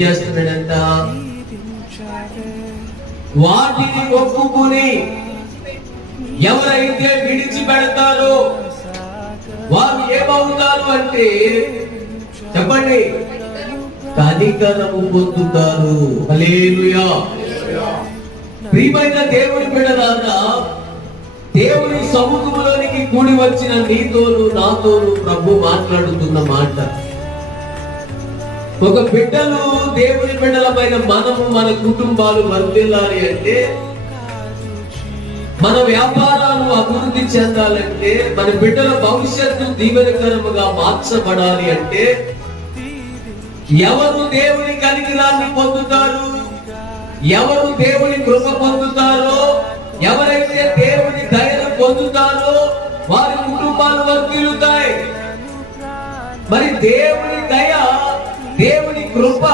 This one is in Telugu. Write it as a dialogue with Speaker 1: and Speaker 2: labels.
Speaker 1: చేస్తున్నాడంట. వాటిని ఒప్పుకుని ఎవరైతే విడిచిపెడతారో వారు ఏమవుతారు అంటే చెప్పండి. అధికారము పొందుతారు. ప్రియమైన దేవుడి బిడ్డలారా దేవుని సముఖంలోనికి కూడి వచ్చిన నీతోను నాతోను ప్రభు మాట్లాడుతున్న మాట. ఒక బిడ్డలు దేవుని బిడ్డలమైన మనము మన కుటుంబాలు వర్ధిల్లాలి అంటే మన వ్యాపారాలు అభివృద్ధి చెందాలంటే మన బిడ్డల భవిష్యత్తు దీవెనకరముగా మార్చబడాలి అంటే ఎవరు దేవుని కనికరాన్ని పొందుతారు? ఎవరు దేవుని కృప పొందుతారో? ఎవరైతే దేవుని దయను పొందుతారో వారి కుటుంబాలు వర్తిల్లుతాయి మరి దేవుని దయ దేవుని కృప